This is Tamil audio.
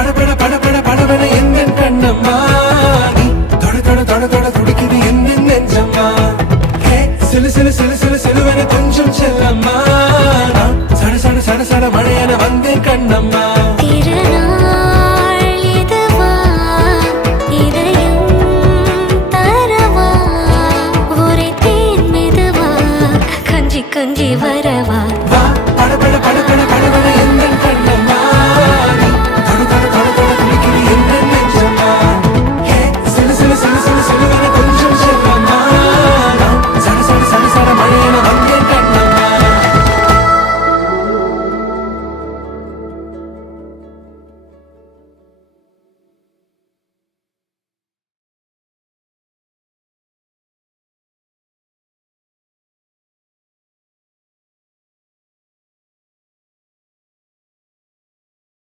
படபட படபட படபட எந்த கண்ணம்மா நீ தொட தொட தொட தொட துடிக்குது எந்த நெஞ்சம்மா ஹே சிலு சிலு சிலு சிலு சிலுவன கொஞ்சம் செல்லம்மா நான் சட சட சட சட மழையன வந்தேன் கண்ணம்மா திருநாள் இதுவா இதயம் தரவா ஒரே தேன் மெதுவா கஞ்சி கஞ்சி